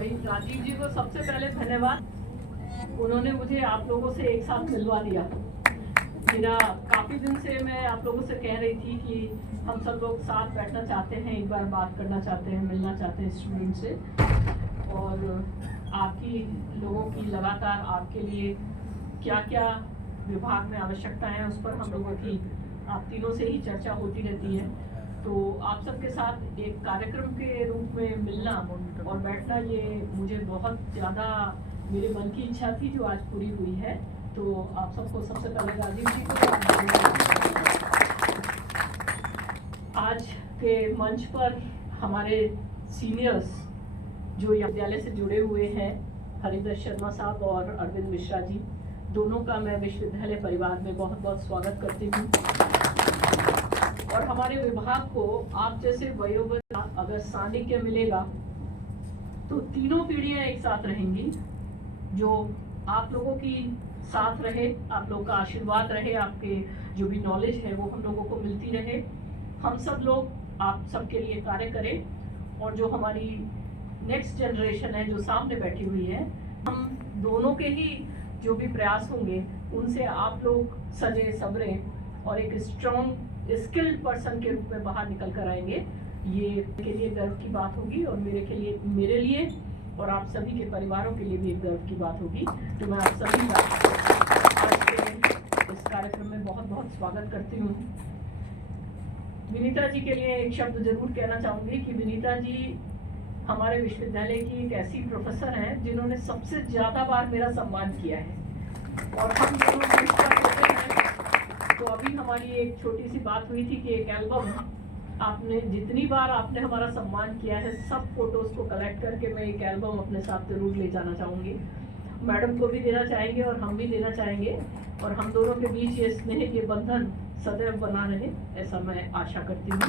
वही राजीव जी को सबसे पहले धन्यवाद। उन्होंने मुझे आप लोगों से एक साथ मिलवा दिया। मेरा काफ़ी दिन से मैं आप लोगों से कह रही थी कि हम सब लोग साथ बैठना चाहते हैं, एक बार बात करना चाहते हैं, मिलना चाहते हैं स्टूडेंट से। और आपकी लोगों की लगातार आपके लिए क्या क्या विभाग में आवश्यकताएं हैं उस पर हम लोगों की आप तीनों से ही चर्चा होती रहती है। तो आप सबके साथ एक कार्यक्रम के रूप में मिलना और बैठना, ये मुझे बहुत ज़्यादा मेरे मन की इच्छा थी जो आज पूरी हुई है। तो आप सबको सबसे पहले राजीव जी को आज के मंच पर हमारे सीनियर्स जो विद्यालय से जुड़े हुए हैं, हरिदर शर्मा साहब और अरविंद मिश्रा जी, दोनों का मैं विश्वविद्यालय परिवार में बहुत बहुत स्वागत करती हूँ। और हमारे विभाग को आप जैसे वयोवृद्ध अगर सानिध्य मिलेगा तो तीनों पीढ़ियां एक साथ रहेंगी। जो आप लोगों की साथ रहे, आप लोगों का आशीर्वाद रहे, आपके जो भी नॉलेज है वो हम लोगों को मिलती रहे। हम सब लोग आप सबके लिए कार्य करें और जो हमारी नेक्स्ट जनरेशन है जो सामने बैठी हुई है, हम दोनों के ही जो भी प्रयास होंगे उनसे आप लोग सजे सबरे और एक स्ट्रॉन्ग स्किल्ड पर्सन के रूप में बाहर निकल कर आएंगे। ये के लिए गर्व की बात होगी और मेरे लिए और आप सभी के परिवारों के लिए भी एक गर्व की बात होगी। तो मैं आप सभी का आज के इस कार्यक्रम में बहुत बहुत स्वागत करती हूँ। विनीता जी के लिए एक शब्द जरूर कहना चाहूँगी कि विनीता जी हमारे विश्वविद्यालय की एक ऐसी प्रोफेसर हैं जिन्होंने सबसे ज़्यादा बार मेरा सम्मान किया है और हम दोनों हैं। तो अभी हमारी एक छोटी सी बात हुई थी कि एक एल्बम आपने जितनी बार आपने हमारा सम्मान किया है, सब फोटोज को कलेक्ट करके मैं एक एल्बम अपने साथ जरूर ले जाना चाहूँगी। मैडम को भी देना चाहेंगे और हम भी देना चाहेंगे और हम दोनों के बीच ये स्नेह, ये बंधन सदैव बना रहे, ऐसा मैं आशा करती हूँ।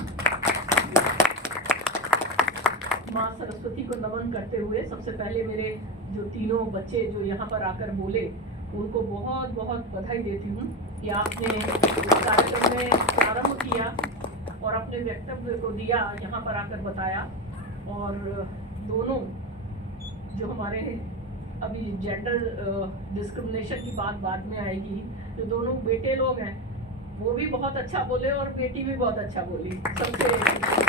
माँ सरस्वती को नमन करते हुए सबसे पहले मेरे जो तीनों बच्चे जो यहाँ पर आकर बोले उनको बहुत बहुत बधाई देती हूँ कि आपने कार्यक्रम में प्रारंभ किया और अपने वक्तव्य को दिया, यहाँ पर आकर बताया। और दोनों जो हमारे अभी जेंडर डिस्क्रिमिनेशन की बात बाद में आएगी, जो दोनों बेटे लोग हैं वो भी बहुत अच्छा बोले और बेटी भी बहुत अच्छा बोली। सबसे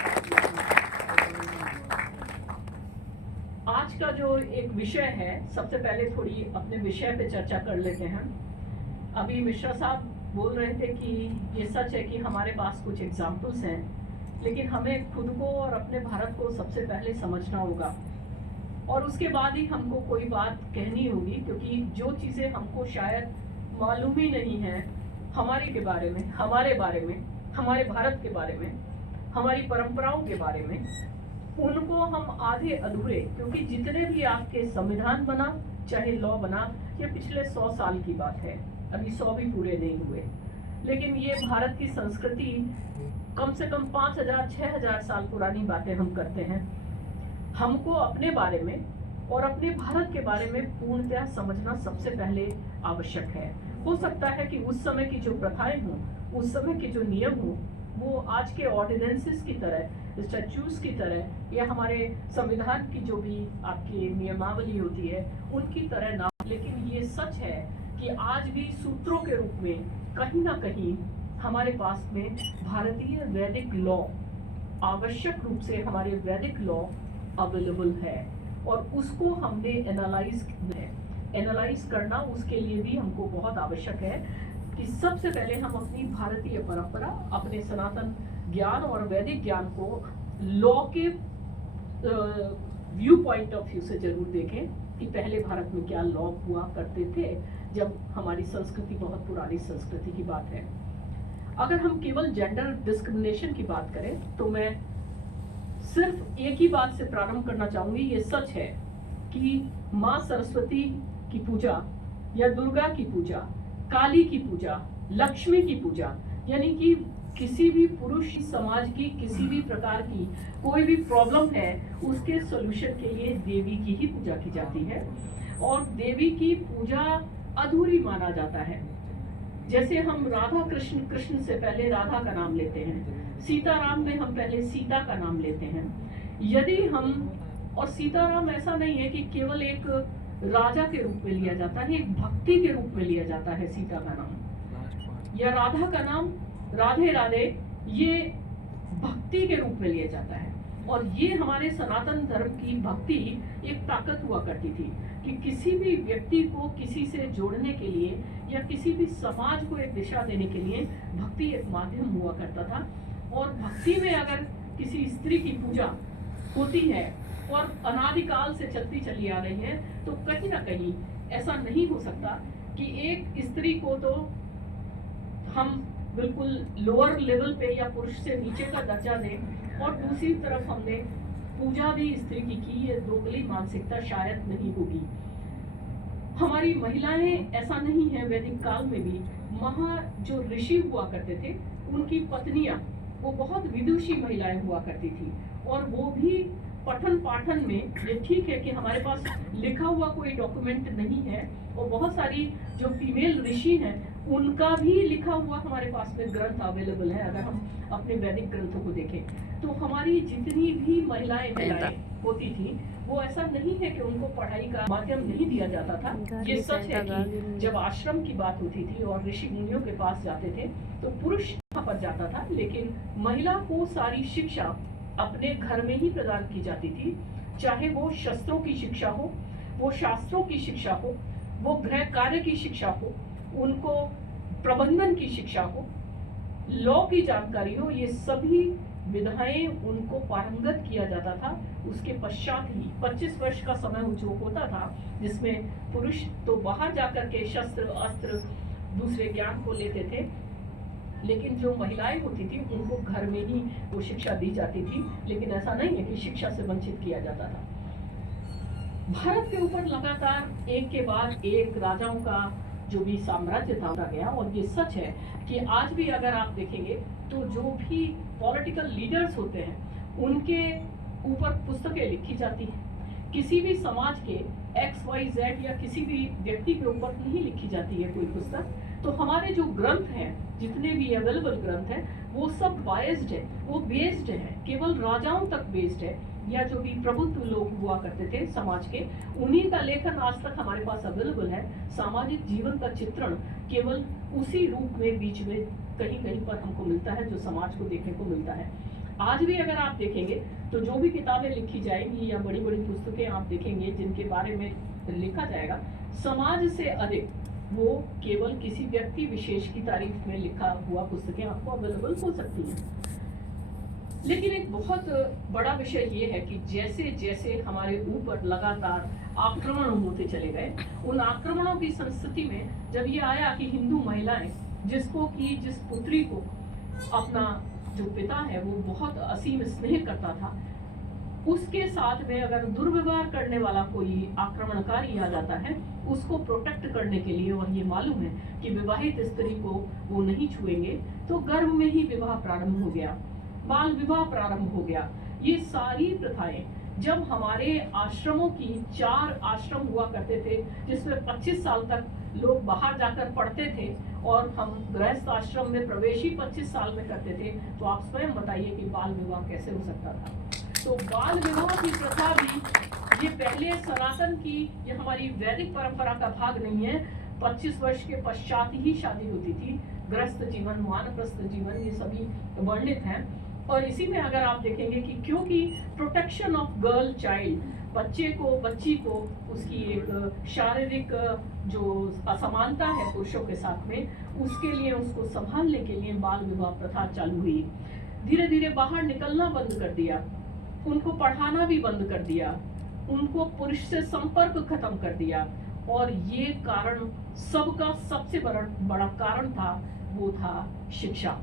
आज का जो एक विषय है, सबसे पहले थोड़ी अपने विषय पे चर्चा कर लेते हैं। अभी मिश्रा साहब बोल रहे थे कि ये सच है कि हमारे पास कुछ एग्जाम्पल्स हैं, लेकिन हमें खुद को और अपने भारत को सबसे पहले समझना होगा और उसके बाद ही हमको कोई बात कहनी होगी, क्योंकि जो चीज़ें हमको शायद मालूम ही नहीं है हमारे के बारे में, हमारे बारे में, हमारे भारत के बारे में, हमारी परंपराओं के बारे में, उनको हम आधे अधूरे, क्योंकि जितने भी आपके संविधान बना, चाहे लॉ बना, ये पिछले 100 साल की बात है, अभी 100 भी पूरे नहीं हुए। लेकिन ये भारत की संस्कृति कम से कम 5000 6000 साल पुरानी बातें हम करते हैं। हमको अपने बारे में और अपने भारत के बारे में पूर्णतः समझना सबसे पहले आवश्यक है। हो सकता है कि उस समय की जो प्रथाएं हों, उस समय के जो नियम हों, वो आज के ऑर्डिनेंसेस की तरह, स्टैट्यूट्स की तरह या हमारे संविधान की जो भी आपकी नियमावली होती है उनकी तरह ना, लेकिन ये सच है कि आज भी सूत्रों के रूप में कहीं ना कहीं हमारे पास में भारतीय वैदिक लॉ, आवश्यक रूप से हमारे वैदिक लॉ अवेलेबल है और उसको हमने एनालाइज करना, उसके लिए भी हमको बहुत आवश्यक है कि सबसे पहले हम अपनी भारतीय परंपरा, अपने सनातन ज्ञान और वैदिक ज्ञान को लॉ के व्यू पॉइंट ऑफ व्यू से जरूर देखें कि पहले भारत में क्या लॉ हुआ करते थे जब हमारी संस्कृति बहुत पुरानी संस्कृति की बात है। अगर हम केवल जेंडर डिस्क्रिमिनेशन की बात करें तो मैं सिर्फ एक ही बात से प्रारंभ करना चाहूंगी। ये सच है कि माँ सरस्वती की पूजा या दुर्गा की पूजा, काली की पूजा, लक्ष्मी की पूजा, यानी कि किसी भी पुरुष समाज की किसी भी प्रकार की कोई भी प्रॉब्लम है, उसके सॉल्यूशन के लिए देवी की ही पूजा की जाती है और देवी की पूजा अधूरी माना जाता है। जैसे हम राधा कृष्ण, कृष्ण से पहले राधा का नाम लेते हैं, सीताराम में हम पहले सीता का नाम लेते हैं। यदि हम और सीताराम ऐसा नहीं है कि केवल एक राजा के रूप में लिया जाता है, एक भक्ति के रूप में लिया जाता है सीता का नाम, या राधा का नाम राधे राधे ये भक्ति के रूप में लिया जाता है। और ये हमारे सनातन धर्म की भक्ति एक ताकत हुआ करती थी कि किसी भी व्यक्ति को किसी से जोड़ने के लिए या किसी भी समाज को एक दिशा देने के लिए भक्ति एक माध्यम हुआ करता था। और भक्ति में अगर किसी स्त्री की पूजा होती है और अनादिकाल से चलती चली आ रही है, तो कहीं ना कहीं ऐसा नहीं हो सकता कि एक स्त्री को तो हम बिल्कुल लोअर लेवल पे या पुरुष से नीचे का दर्जा दें और दूसरी तरफ हमने पूजा भी स्त्री की ये दोगली मानसिकता शायद नहीं होगी। हमारी महिलाएं ऐसा नहीं है, वैदिक काल में भी जो ऋषि हुआ करते थे उनकी पत्नियां वो बहुत विदुषी महिलाएं हुआ करती थी, और वो भी पठन पाठन में, ये ठीक है कि हमारे पास लिखा हुआ कोई डॉक्यूमेंट नहीं है, और बहुत सारी जो फीमेल ऋषि हैं उनका भी लिखा हुआ हमारे पास में ग्रंथ अवेलेबल है। अगर हम अपने वैदिक ग्रंथों को देखें तो हमारी जितनी भी महिलाएं होती थी वो ऐसा नहीं है कि उनको पढ़ाई का माध्यम नहीं दिया जाता था। ये सच है कि जब आश्रम की बात होती थी और ऋषि मुनियों के पास जाते थे तो पुरुष वहाँ पर जाता था, लेकिन महिला को सारी शिक्षा अपने घर में ही प्रदान की जाती थी, चाहे वो शस्त्रों की शिक्षा हो, वो शास्त्रों की शिक्षा हो, वो गृह कार्य की शिक्षा हो, उनको प्रबंधन की शिक्षा हो, लॉ की जानकारी हो, ये सभी विधाएं उनको पारंगत किया जाता था। उसके पश्चात ही 25 वर्ष का समय जो होता था जिसमें पुरुष तो बाहर जाकर के शस्त्र अस्त्र दूसरे ज्ञान को लेते थे, लेकिन जो महिलाएं होती थी उनको घर में ही वो शिक्षा दी जाती थी। लेकिन ऐसा नहीं है कि शिक्षा से वंचित किया जाता था। भारत के ऊपर लगातार एक के बाद एक राजाओं का जो भी साम्राज्य था गया, और ये सच है कि आज भी अगर आप देखेंगे तो जो भी पॉलिटिकल लीडर्स होते हैं उनके ऊपर पुस्तकें लिखी जाती हैं। किसी भी समाज के XYZ या किसी भी व्यक्ति के ऊपर नहीं लिखी जाती है कोई पुस्तक। तो हमारे जो ग्रंथ हैं, जितने भी अवेलेबल ग्रंथ हैं, वो सब बायस्ड है, वो बेस्ड है, केवल राजाओं तक बेस्ड है, या जो भी प्रबुद्ध लोग हुआ करते थे समाज के, उन्हीं का लेखन आज तक हमारे पास अवेलेबल है। सामाजिक जीवन का चित्रण केवल उसी रूप में बीच में कहीं कहीं पर हमको मिलता है जो समाज को देखने को मिलता है। आज भी अगर आप देखेंगे तो जो भी किताबें लिखी जाएंगी या बड़ी बड़ी पुस्तकें आप देखेंगे जिनके बारे में लिखा जाएगा, समाज से अधिक वो केवल किसी व्यक्ति विशेष की तारीफ में लिखा हुआ पुस्तकें आपको अवेलेबल हो सकती हैं। लेकिन एक बहुत बड़ा विषय ये है कि जैसे जैसे हमारे ऊपर लगातार आक्रमण होते चले गए, उन आक्रमणों की संस्कृति में जब ये आया कि हिंदू महिलाएं जिस पुत्री को अपना जो पिता है वो बहुत असीम स्नेह करता था, उसके साथ में अगर दुर्व्यवहार करने वाला कोई आक्रमणकारी आ जाता है, उसको प्रोटेक्ट करने के लिए, और ये मालूम है कि विवाहित स्त्री को वो नहीं छुएंगे, तो गर्भ में ही विवाह प्रारंभ हो गया, बाल विवाह प्रारंभ हो गया। ये सारी प्रथाएं जब हमारे आश्रमों की 4 आश्रम हुआ करते थे जिसमें 25 साल तक लोग बाहर जाकर पढ़ते थे और हम गृहस्थ आश्रम में प्रवेश ही 25 साल में करते थे, तो आप स्वयं बताइए कि बाल विवाह कैसे हो सकता था। तो बाल विवाह की प्रथा भी ये पहले सनातन की, ये हमारी वैदिक परंपरा का भाग नहीं है। 25 वर्ष के पश्चात ही शादी होती थी। गृहस्थ जीवन, वानप्रस्थ जीवन, ये सभी वर्णित हैं। और इसी में अगर आप देखेंगे कि क्योंकि प्रोटेक्शन ऑफ गर्ल चाइल्ड, बच्ची को उसकी एक शारीरिक जो असमानता है पुरुषों के साथ में, उसके लिए उसको संभालने के लिए बाल विवाह प्रथा चालू हुई। धीरे धीरे बाहर निकलना बंद कर दिया, उनको पढ़ाना भी बंद कर दिया, उनको पुरुष से संपर्क खत्म कर दिया। और ये कारण सबका सबसे बड़ा कारण था, वो था शिक्षा।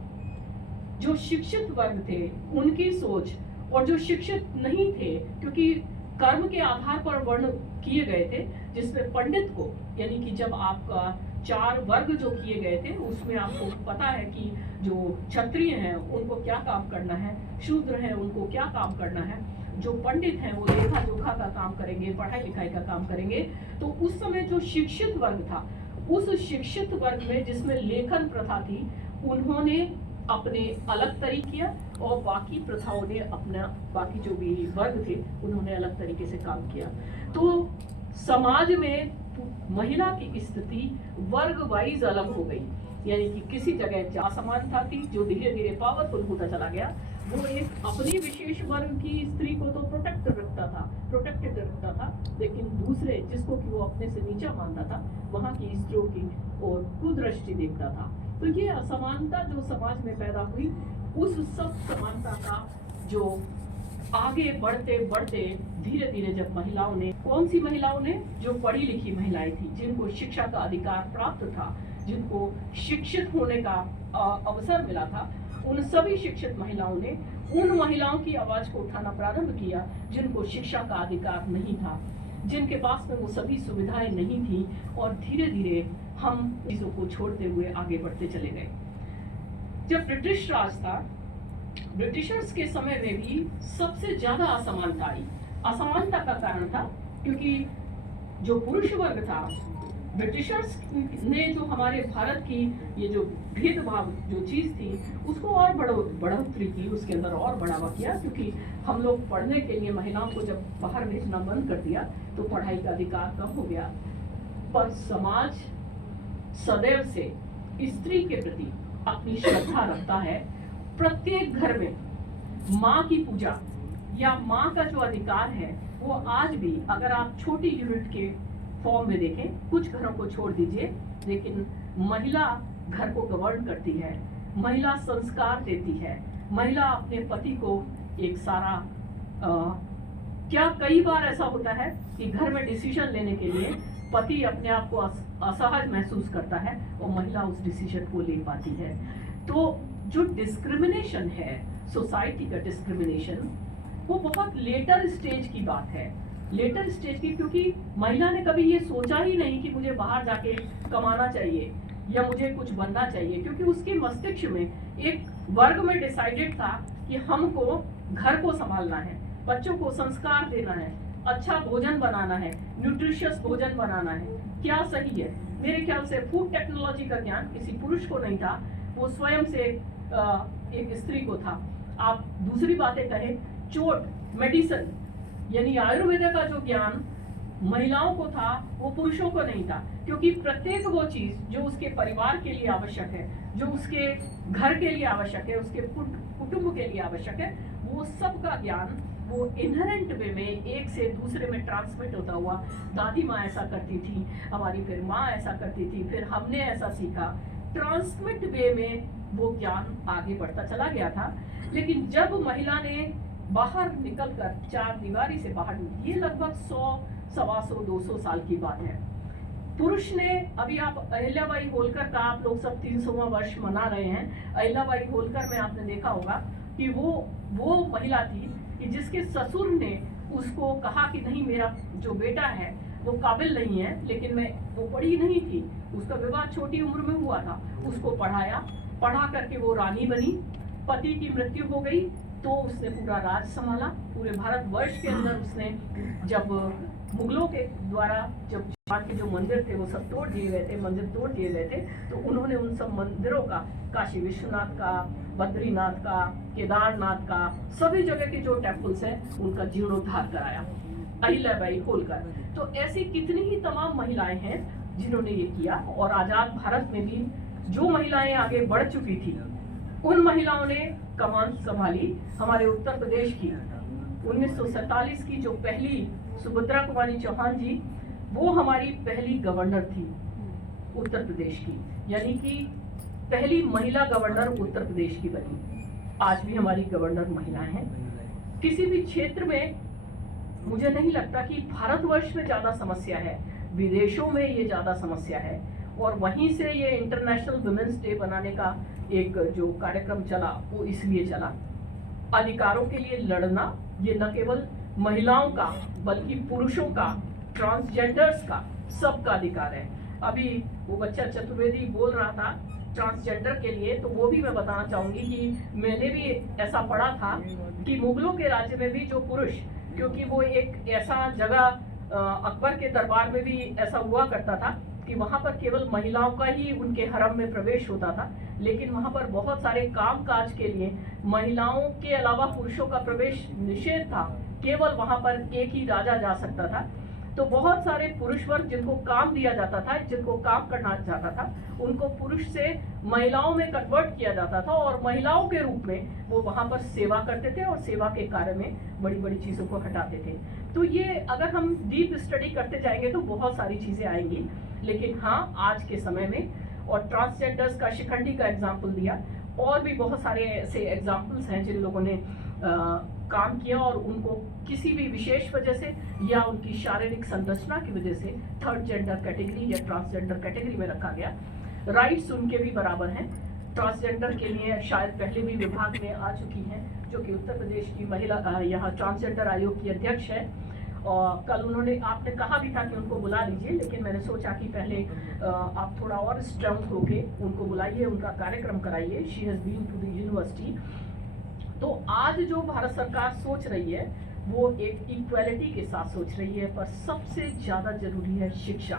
जो शिक्षित वर्ग थे उनकी सोच, और जो शिक्षित नहीं थे, क्योंकि कर्म के आधार पर वर्ण किए गए थे, जिसमें पंडित को, यानी कि जब आपका 4 वर्ग जो किए गए थे उसमें आपको पता है कि जो क्षत्रिय हैं उनको क्या काम करना है, शूद्र हैं उनको क्या काम करना है, जो पंडित हैं वो लेखा जोखा का काम करेंगे, पढ़ाई लिखाई का काम करेंगे। तो उस समय जो शिक्षित वर्ग था, उस शिक्षित वर्ग में जिसमें लेखन प्रथा थी, उन्होंने अपने अलग तरीके और बाकी प्रथाओं ने अपना, बाकी जो भी वर्ग थे उन्होंने अलग तरीके से काम किया। तो समाज में महिला की स्थिति वर्ग वाइज अलग हो गई, यानी कि किसी जगह असमानता थी जो धीरे धीरे पावरफुल होता चला गया। वो एक अपनी विशेष वर्ग की स्त्री को तो प्रोटेक्टेड रखता था, लेकिन दूसरे जिसको कि वो अपने से नीचा मानता था वहाँ की स्त्रियों की और कुदृष्टि देखता था। तो ये असमानता जो समाज में पैदा हुई, उस सब समानता का जो आगे बढ़ते बढ़ते धीरे धीरे जब महिलाओं ने, कौन सी महिलाओं ने, जो पढ़ी लिखी महिलाएं थी, जिनको शिक्षा का अधिकार प्राप्त था, जिनको शिक्षित होने का अवसर मिला था, उन सभी शिक्षित महिलाओं ने उन महिलाओं की आवाज को उठाना प्रारंभ किया जिनको शिक्षा का अधिकार नहीं था, जिनके पास में वो सभी सुविधाएं नहीं थी, और धीरे धीरे हम चीजों को छोड़ते हुए आगे बढ़ते चले गए। जब ब्रिटिश राज था, ब्रिटिशर्स के समय में भी सबसे ज्यादा असमानता आई। असमानता का कारण था क्योंकि जो पुरुष वर्ग था, ब्रिटिशर्स ने जो हमारे भारत की ये जो भेदभाव जो चीज थी उसको और बढ़ोतरी की, उसके अंदर और बढ़ावा किया, क्योंकि हम लोग पढ़ने के लिए महिलाओं को जब बाहर भेजना बंद कर दिया तो पढ़ाई का अधिकार कम हो गया। पर समाज सदैव से स्त्री के प्रति अपनी श्रद्धा रखता है। प्रत्येक घर में माँ की पूजा या माँ का जो अधिकार है वो आज भी, अगर आप छोटी यूनिट के फॉर्म में देखें, कुछ घरों को छोड़ दीजिए, लेकिन महिला घर को गवर्न करती है, महिला संस्कार देती है, महिला अपने पति को एक सारा क्या कई बार ऐसा होता है कि घर में डिसीजन लेने के लिए पति अपने आप को असहज महसूस करता है और महिला उस डिसीजन को ले पाती है। तो जो डिस्क्रिमिनेशन है, सोसाइटी का डिस्क्रिमिनेशन, वो बहुत लेटर स्टेज की बात है, लेटर स्टेज की, क्योंकि महिला ने कभी ये सोचा ही नहीं कि मुझे बाहर जाके कमाना चाहिए या मुझे कुछ बनना चाहिए, क्योंकि उसके मस्तिष्क में एक वर्ग में डिसाइडेड था कि हमको घर को संभालना है, बच्चों को संस्कार देना है, अच्छा भोजन बनाना है, न्यूट्रिशियस भोजन बनाना है। क्या सही है? मेरे ख्याल से फूड टेक्नोलॉजी का ज्ञान किसी पुरुष को नहीं था, वो स्वयं से एक स्त्री को था। आप दूसरी बातें कहें, चोट मेडिसिन यानी आयुर्वेद का जो ज्ञान महिलाओं को था वो पुरुषों को नहीं था, क्योंकि प्रत्येक वो चीज जो उसके परिवार के लिए आवश्यक है, जो उसके घर के लिए आवश्यक है, उसके कुटुंब के लिए आवश्यक है, वो सब का ज्ञान वो इनहेरेंट वे में एक से दूसरे में ट्रांसमिट होता हुआ, दादी माँ ऐसा करती थी, हमारी फिर माँ ऐसा करती थी, फिर हमने ऐसा सीखा, ट्रांसमिट वे में वो ज्ञान आगे बढ़ता चला गया था। लेकिन जब महिला ने बाहर निकलकर चार दीवारी से बाहर, ये लगभग 100-125 साल की बात है, पुरुष ने, अभी आप अहिल्याबाई होलकर का आप लोग सब 300वां वर्ष मना रहे हैं। अहिल्याबाई होलकर में आपने देखा होगा कि वो महिला थी कि जिसके ससुर ने उसको कहा कि नहीं, मेरा जो बेटा है वो काबिल नहीं है, लेकिन वो पढ़ी नहीं थी, उसका विवाह छोटी उम्र में हुआ था, उसको पढ़ा करके वो रानी बनी, पति की मृत्यु हो गई तो उसने पूरा राज संभाला। पूरे भारतवर्ष के अंदर उसने, जब मुगलों के द्वारा जब के जो मंदिर थे वो सब तोड़ दिए गए थे, मंदिर तोड़ दिए गए थे, तो उन्होंने उन सब मंदिरों का, काशी विश्वनाथ का, बद्रीनाथ का, केदारनाथ का, सभी जगह के जो टेम्पल्स हैं उनका जीर्णोद्धार कराया, अहिल्याबाई होलकर। तो ऐसी कितनी ही तमाम महिलाएं हैं जिन्होंने ये किया। और आजाद भारत में भी जो महिलाएं आगे बढ़ चुकी थी, उन महिलाओं ने कमान संभाली। हमारे उत्तर प्रदेश की 1947 की जो पहली सुभद्रा कुमारी चौहान जी, वो हमारी पहली गवर्नर थी उत्तर प्रदेश की, यानी कि पहली महिला गवर्नर उत्तर प्रदेश की बनी। आज भी हमारी गवर्नर महिलाएं हैं। किसी भी क्षेत्र में मुझे नहीं लगता कि भारतवर्ष में ज्यादा समस्या है, विदेशों में ये ज्यादा समस्या है। और वहीं से ये इंटरनेशनल वुमेन्स डे बनाने का एक जो कार्यक्रम चला वो इसलिए चला, अधिकारों के लिए लड़ना ये न केवल महिलाओं का बल्कि पुरुषों का, ट्रांसजेंडर्स का, सबका अधिकार है। अभी वो बच्चा चतुर्वेदी बोल रहा था ट्रांसजेंडर के लिए, तो वो भी मैं बताना चाहूंगी कि मैंने भी ऐसा पढ़ा था कि मुगलों के राज्य में भी जो पुरुष, क्योंकि वो एक ऐसा जगह, अकबर के दरबार में भी ऐसा हुआ करता था कि वहाँ पर केवल महिलाओं का ही उनके हरम में प्रवेश होता था, लेकिन वहाँ पर बहुत सारे काम काज के लिए महिलाओं के अलावा पुरुषों का प्रवेश निषेध था। केवल वहाँ पर एक ही राजा जा सकता था। तो बहुत सारे पुरुष वर्ग जिनको काम दिया जाता था, जिनको काम करना चाहता था, उनको पुरुष से महिलाओं में कन्वर्ट किया जाता था और महिलाओं के रूप में वो वहाँ पर सेवा करते थे और सेवा के कार्य में बड़ी बड़ी चीज़ों को हटाते थे। तो ये अगर हम डीप स्टडी करते जाएंगे तो बहुत सारी चीज़ें आएंगी, लेकिन हाँ, आज के समय में और ट्रांसजेंडर्स का शिखंडी का एग्जाम्पल दिया, और भी बहुत सारे ऐसे एग्जाम्पल्स हैं जिन लोगों ने काम किया और उनको किसी भी विशेष वजह से या उनकी शारीरिक संरचना की वजह से थर्ड जेंडर कैटेगरी या ट्रांसजेंडर कैटेगरी में रखा गया। राइट्स उनके भी बराबर हैं। ट्रांसजेंडर के लिए शायद पहले भी विभाग में आ चुकी हैं, जो कि उत्तर प्रदेश की महिला यहाँ ट्रांसजेंडर आयोग की अध्यक्ष है। और कल उन्होंने, आपने कहा भी था कि उनको बुला लीजिए, लेकिन मैंने सोचा कि पहले आप थोड़ा और स्ट्रेंथ होके उनको बुलाइए, उनका कार्यक्रम कराइए। She has been to the university. तो आज जो भारत सरकार सोच रही है वो एक इक्वालिटी के साथ सोच रही है, पर सबसे ज़्यादा जरूरी है शिक्षा,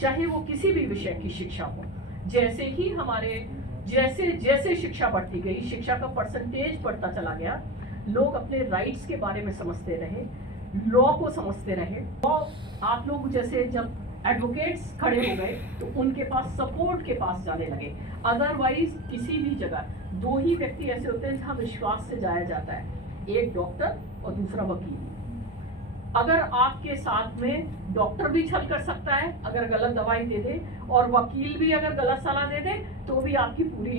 चाहे वो किसी भी विषय की शिक्षा हो। जैसे ही हमारे जैसे जैसे शिक्षा बढ़ती गई, शिक्षा का परसेंटेज बढ़ता चला गया, लोग अपने राइट्स के बारे में समझते रहे, लॉ को समझते रहे। और आप लोग जैसे जब एडवोकेट्स खड़े हो गए तो उनके पास सपोर्ट के पास जाने लगे। अदरवाइज किसी भी जगह दो ही व्यक्ति ऐसे होते हैं जहाँ विश्वास से जाया जाता है, एक डॉक्टर और दूसरा वकील। अगर आपके साथ में डॉक्टर भी छल कर सकता है अगर गलत दवाई दे दे, और वकील भी अगर गलत सलाह दे दे, तो भी आपकी पूरी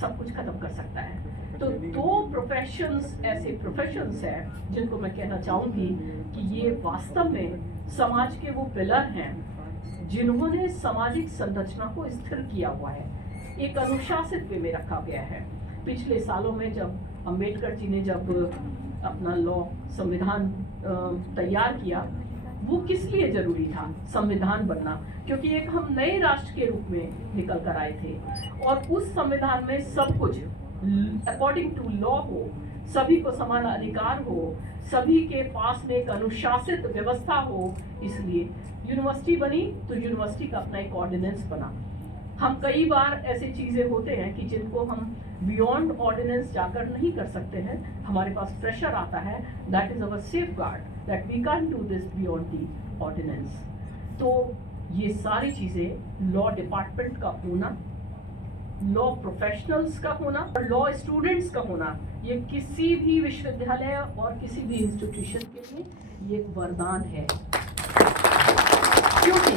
सब कुछ खत्म कर सकता है। तो दो प्रोफेशंस ऐसे प्रोफेशंस हैं जिनको मैं कहना चाहूँगी कि ये वास्तव में समाज के वो पिलर हैं जिन्होंने सामाजिक संरचना को स्थिर किया हुआ है, एक अनुशासित वे में रखा गया है। पिछले सालों में जब अम्बेडकर जी ने जब अपना लॉ संविधान तैयार किया, वो किस लिए जरूरी था संविधान बनना? क्योंकि एक हम नए राष्ट्र के रूप में निकल कर आए थे और उस संविधान में सब कुछ अकॉर्डिंग टू लॉ हो, सभी को समान अधिकार हो, सभी के पास में एक अनुशासित व्यवस्था हो। इसलिए यूनिवर्सिटी बनी तो यूनिवर्सिटी का अपना एक ऑर्डिनेंस बना। हम कई बार ऐसी चीज़ें होते हैं कि जिनको हम बियॉन्ड ऑर्डिनेंस जाकर नहीं कर सकते हैं, हमारे पास प्रेशर आता है। That is our safeguard that we can do this beyond the ordinance. तो ये सारी चीज़ें लॉ डिपार्टमेंट का होना, लॉ प्रोफेशनल्स का होना और लॉ स्टूडेंट्स का होना, ये किसी भी विश्वविद्यालय और किसी भी इंस्टीट्यूशन के लिए ये एक वरदान है। क्योंकि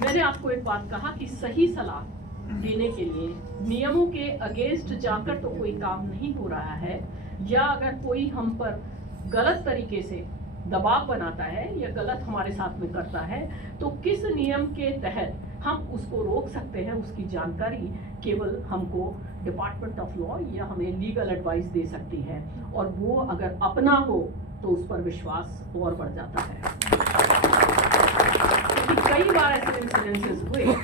मैंने आपको एक बात कहा कि सही सलाह देने के लिए नियमों के अगेंस्ट जाकर तो कोई काम नहीं हो रहा है, या अगर कोई हम पर गलत तरीके से दबाव बनाता है या गलत हमारे साथ में करता है, तो किस नियम के तहत हम उसको रोक सकते हैं, उसकी जानकारी केवल हमको डिपार्टमेंट ऑफ लॉ या हमें लीगल एडवाइस दे सकती है। और वो अगर अपना हो तो उस पर विश्वास और बढ़ जाता है। क्योंकि कई बार ऐसे इंसिडेंसेस हुए।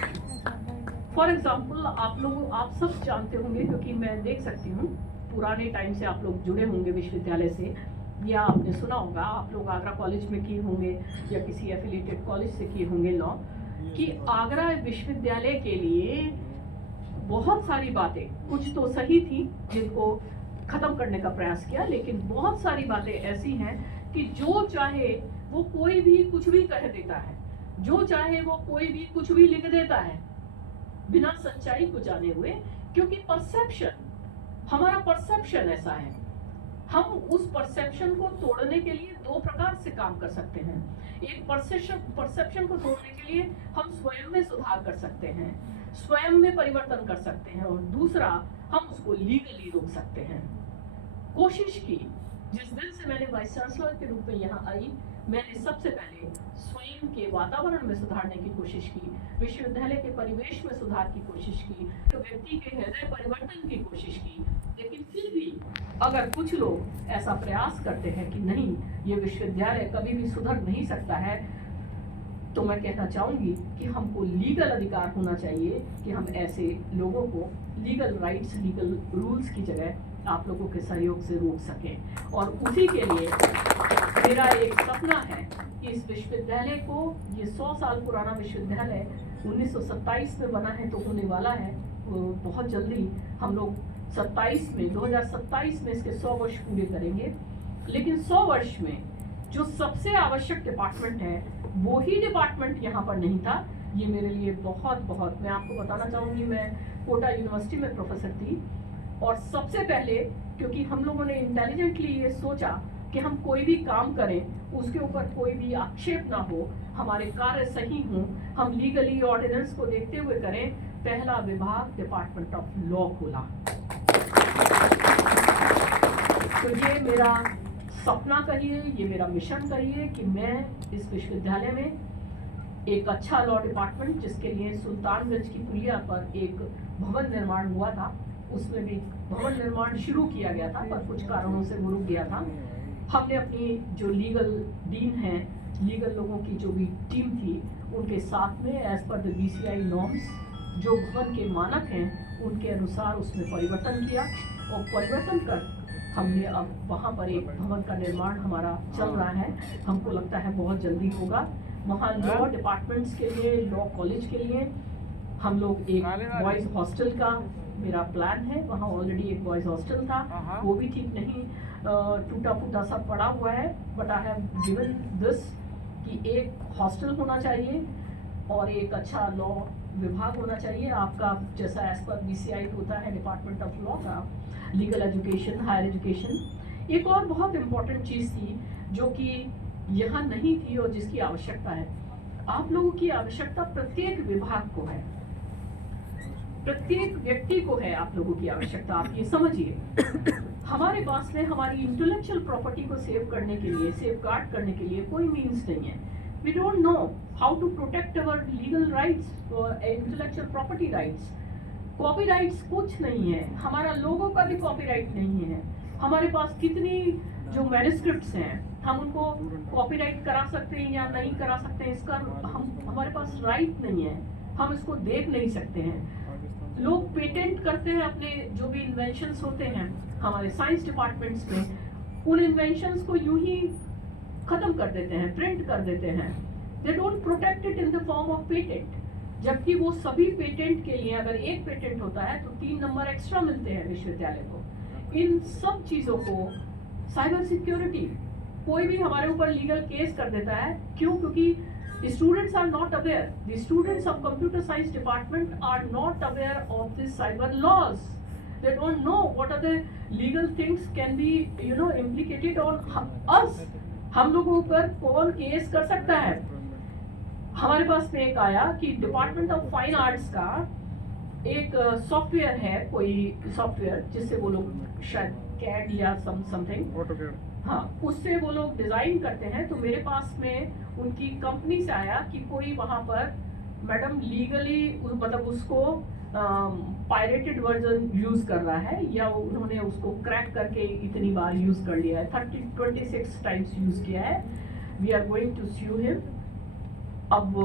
फॉर एग्जाम्पल, आप सब जानते होंगे, क्योंकि मैं देख सकती हूँ पुराने टाइम से आप लोग जुड़े होंगे विश्वविद्यालय से, या आपने सुना होगा, आप लोग आगरा कॉलेज में किए होंगे या किसी एफिलिएटेड कॉलेज से किए होंगे लॉ, कि आगरा विश्वविद्यालय के लिए बहुत सारी बातें, कुछ तो सही थी जिनको खत्म करने का प्रयास किया, लेकिन बहुत सारी बातें ऐसी हैं कि जो चाहे वो कोई भी कुछ भी कह देता है, जो चाहे वो कोई भी कुछ भी लिख देता है बिना सच्चाई को जाने हुए। क्योंकि परसेप्शन, हमारा परसेप्शन ऐसा है, हम उस परसेप्शन को तोड़ने के लिए दो प्रकार से काम कर सकते हैं। एक परसेप्शन को तोड़ने के लिए हम स्वयं में सुधार कर सकते हैं, स्वयं में परिवर्तन कर सकते हैं, और दूसरा हम उसको लीगली रोक सकते हैं। कोशिश की, जिस दिन से मैंने वाइस चांसलर के रूप में यहाँ आई, मैंने सबसे पहले स्वयं के वातावरण में सुधारने की कोशिश की, विश्वविद्यालय के परिवेश में सुधार की कोशिश की, तो व्यक्ति के हृदय परिवर्तन की कोशिश की। लेकिन फिर भी अगर कुछ लोग ऐसा प्रयास करते हैं कि नहीं, ये विश्वविद्यालय कभी भी सुधर नहीं सकता है, तो मैं कहना चाहूँगी कि हमको लीगल अधिकार होना चाहिए कि हम ऐसे लोगों को लीगल राइट्स, लीगल रूल्स की जगह आप लोगों के सहयोग से रोक सकें। और उसी के लिए मेरा एक सपना है इस विश्वविद्यालय को, ये 100 साल पुराना विश्वविद्यालय 1927 में बना है, तो होने वाला है बहुत जल्दी। हम लोग 2027 में इसके 100 वर्ष पूरे करेंगे। लेकिन 100 वर्ष में जो सबसे आवश्यक डिपार्टमेंट है, वो ही डिपार्टमेंट यहाँ पर नहीं था। ये मेरे लिए बहुत मैं आपको बताना चाहूँगी, मैं कोटा यूनिवर्सिटी में प्रोफेसर थी, और सबसे पहले क्योंकि हम लोगों ने इंटेलिजेंटली ये सोचा कि हम कोई भी काम करें उसके ऊपर कोई भी आक्षेप ना हो, हमारे कार्य सही हों, हम लीगली ऑर्डिनेंस को देखते हुए करें। पहला विभाग डिपार्टमेंट ऑफ लॉ खोला। तो ये मेरा सपना कहिए, ये मेरा मिशन कहिए कि मैं इस विश्वविद्यालय में एक अच्छा लॉ डिपार्टमेंट, जिसके लिए सुल्तानगंज की पुलिया पर एक भवन निर्माण हुआ था, उसमें भी भवन निर्माण शुरू किया गया था, पर कुछ कारणों से वो रुक गया था। हमने अपनी जो लीगल डीन हैं, लीगल लोगों की जो भी टीम थी, उनके साथ में as per the BCI norms जो भवन के मानक हैं, उनके अनुसार उसमें परिवर्तन किया, और परिवर्तन कर हमने अब वहाँ पर एक भवन का निर्माण हमारा चल रहा है। हमको लगता है बहुत जल्दी होगा। वहाँ लॉ डिपार्टमेंट्स के लिए, लॉ कॉलेज के लिए हम लोग एक बॉयज़ हॉस्टल का मेरा प्लान है। वहाँ ऑलरेडी एक बॉयज़ हॉस्टल था, वो भी ठीक नहीं, टूटा फूटा सा पड़ा हुआ है, but I have given this कि एक हॉस्टल होना चाहिए और एक अच्छा लॉ विभाग होना चाहिए आपका, जैसा एज पर BCI होता है डिपार्टमेंट ऑफ लॉ का, लीगल एजुकेशन, हायर एजुकेशन। एक और बहुत इम्पॉर्टेंट चीज़ थी जो कि यहाँ नहीं थी और जिसकी आवश्यकता है, आप लोगों की आवश्यकता प्रत्येक विभाग को है, प्रत्येक व्यक्ति को है आप लोगों की आवश्यकता। आप ये समझिए, हमारे पास में हमारी इंटेलेक्चुअल प्रॉपर्टी को सेव करने के लिए, सेफ गार्ड करने के लिए कोई मीन्स नहीं है। We don't know how to protect our legal rights, intellectual property rights. Copyrights कुछ नहीं है, हमारा लोगों का भी कॉपीराइट नहीं है। हमारे पास कितनी जो मैन्युस्क्रिप्ट्स हैं, हम उनको कॉपीराइट करा सकते हैं या नहीं करा सकते हैं, इसका हमारे पास राइट नहीं है, हम इसको देख नहीं सकते हैं। लोग पेटेंट करते हैं अपने जो भी इन्वेंशंस होते हैं हमारे साइंस डिपार्टमेंट्स में, उन इन्वेंशंस को यूं ही खत्म कर देते हैं, प्रिंट कर देते हैं। They don't protect it in the form of patent, जबकि वो सभी पेटेंट के लिए अगर एक पेटेंट होता है तो 3 नंबर एक्स्ट्रा मिलते हैं विश्वविद्यालय को। इन सब चीज़ों को, साइबर सिक्योरिटी, कोई भी हमारे ऊपर लीगल केस कर देता है, क्यों? क्योंकि students are not aware, the students of computer science department are not aware of the cyber laws. They don't know what are the legal things can be implicated on us. हम लोगों पर कौन case कर सकता है? हमारे पास में एक आया कि डिपार्टमेंट ऑफ फाइन आर्ट्स का एक सॉफ्टवेयर है, कोई सॉफ्टवेयर जिससे वो लोग शायद कैड या समथिंग, हाँ, उससे वो लोग डिज़ाइन करते हैं। तो मेरे पास में उनकी कंपनी से आया कि कोई वहाँ पर मैडम लीगली मतलब उसको पायरेटेड वर्जन यूज़ कर रहा है, या उन्होंने उसको क्रैक करके इतनी बार यूज़ कर लिया है, 26 टाइम्स यूज़ किया है। We are going to sue him. अब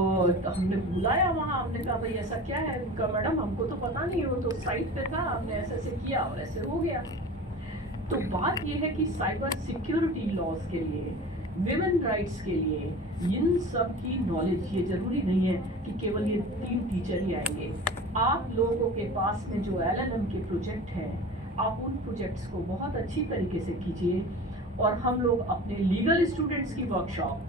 हमने बुलाया वहाँ, हमने कहा भाई ऐसा क्या है? उनका मैडम हमको तो पता नहीं, वो तो साइट पे था, हमने ऐसे ऐसे किया और ऐसे हो गया। तो बात यह है कि साइबर सिक्योरिटी लॉज के लिए, विमेन राइट्स के लिए, इन सब की नॉलेज, ये जरूरी नहीं है कि केवल ये 3 टीचर ही आएंगे। आप लोगों के पास में जो LLM के प्रोजेक्ट हैं, आप उन प्रोजेक्ट्स को बहुत अच्छी तरीके से कीजिए, और हम लोग अपने लीगल स्टूडेंट्स की वर्कशॉप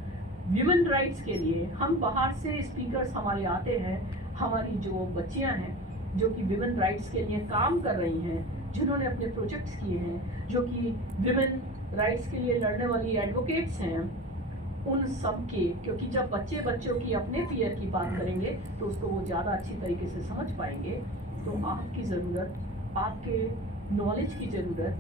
विमेन राइट्स के लिए, हम बाहर से स्पीकर्स हमारे आते हैं, हमारी जो बच्चियां हैं जो कि विमेन राइट्स के लिए काम कर रही हैं, जिन्होंने अपने प्रोजेक्ट्स किए हैं, जो कि विमेन राइट्स के लिए लड़ने वाली एडवोकेट्स हैं, उन सब के, क्योंकि जब बच्चों की अपने पीयर की बात करेंगे तो उसको वो ज़्यादा अच्छी तरीके से समझ पाएंगे। तो आपकी ज़रूरत, आपके नॉलेज की ज़रूरत,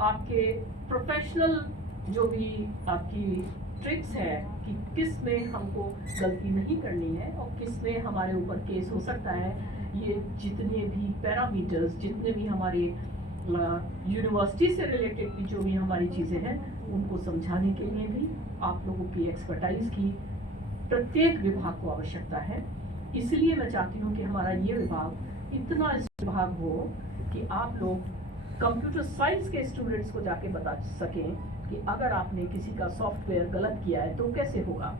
आपके प्रोफेशनल जो भी आपकी ट्रिक्स है कि किस में हमको गलती नहीं करनी है और किस में हमारे ऊपर केस हो सकता है, ये जितने भी पैरामीटर्स, जितने भी हमारे यूनिवर्सिटी से रिलेटेड भी जो भी हमारी चीज़ें हैं, उनको समझाने के लिए भी आप लोगों की एक्सपर्टाइज की प्रत्येक विभाग को आवश्यकता है। इसलिए मैं चाहती हूँ कि हमारा ये विभाग इतना विभाग हो कि आप लोग कंप्यूटर साइंस के स्टूडेंट्स को जाके बता सकें कि अगर आपने किसी का सॉफ्टवेयर गलत किया है तो कैसे होगा।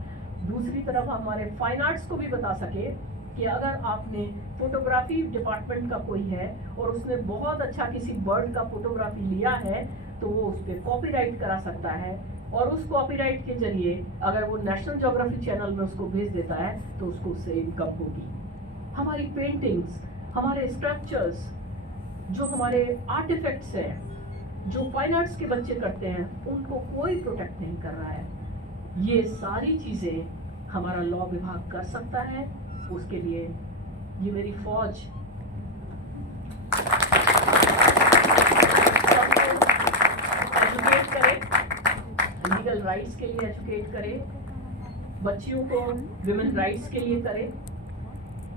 दूसरी तरफ हमारे फाइन आर्ट्स को भी बता सके कि अगर आपने फोटोग्राफी डिपार्टमेंट का कोई है और उसने बहुत अच्छा किसी बर्ड का फोटोग्राफी लिया है तो वो उस पर कॉपीराइट करा सकता है, और उस कॉपीराइट के जरिए अगर वो नेशनल ज्योग्राफी चैनल में उसको भेज देता है तो उसको उससे इनकम होगी। हमारी पेंटिंग्स, हमारे स्ट्रक्चर्स, जो हमारे आर्टिफैक्ट्स हैं जो फाइन आर्ट्स के बच्चे करते हैं, उनको कोई प्रोटेक्ट नहीं कर रहा है। ये सारी चीज़ें हमारा लॉ विभाग कर सकता है। उसके लिए ये मेरी फौज एजुकेट करे, लीगल राइट्स के लिए एजुकेट करे, बच्चियों को विमेन राइट्स के लिए करे,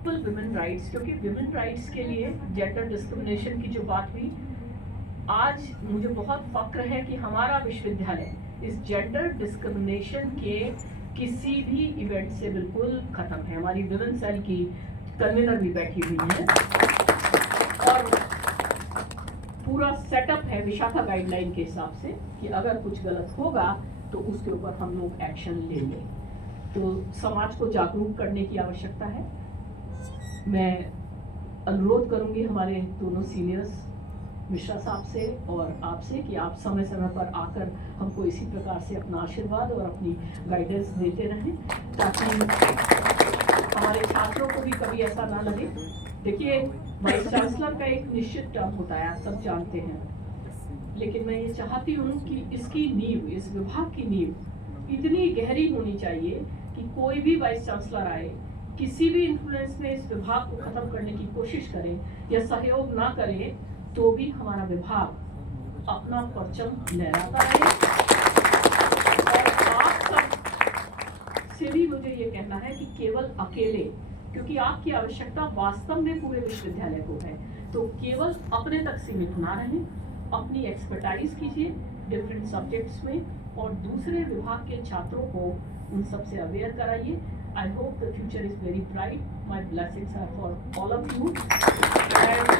फुल विमेन राइट्स, क्योंकि विमेन राइट्स के लिए जेंडर डिस्क्रिमिनेशन की जो बात हुई, आज मुझे बहुत फक्र है कि हमारा विश्वविद्यालय इस जेंडर डिस्क्रिमिनेशन के किसी भी इवेंट से बिल्कुल खत्म है। हमारी विमेन सेल की कन्वीनर भी बैठी हुई है और पूरा सेटअप है विशाखा गाइडलाइन के हिसाब से कि अगर कुछ गलत होगा तो उसके ऊपर हम लोग एक्शन लेंगे। तो समाज को जागरूक करने की आवश्यकता है। मैं अनुरोध करूंगी हमारे दोनों सीनियर्स मिश्रा साहब से और आपसे कि आप समय समय पर आकर हमको इसी प्रकार से अपना आशीर्वाद और अपनी गाइडेंस देते रहें, ताकि हमारे छात्रों को भी कभी ऐसा ना लगे। देखिए, वाइस चांसलर का एक निश्चित टर्म होता है, आप सब जानते हैं, लेकिन मैं ये चाहती हूँ कि इसकी नींव, इस विभाग की नींव इतनी गहरी होनी चाहिए कि कोई भी वाइस चांसलर आए, किसी भी इन्फ्लुएंस में इस विभाग को खत्म करने की कोशिश करें या सहयोग ना करें, तो भी हमारा विभाग अपना परचम लहराता रहे। और आप सब से भी मुझे ये कहना है कि केवल अकेले, क्योंकि आपकी आवश्यकता वास्तव में पूरे विश्वविद्यालय को है, तो केवल अपने तक सीमित ना रहें, अपनी एक्सपर्टाइज कीजिए डिफरेंट सब्जेक्ट्स में और दूसरे विभाग के छात्रों को उन सब से अवेयर कराइए। I hope the future is very bright. My blessings are for all of you, and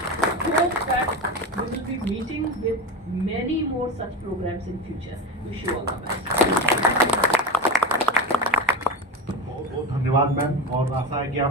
hope that we will be meeting with many more such programs in future. Wish you all the best. बहुत बहुत धन्यवाद ma'am, और आशा है कि आप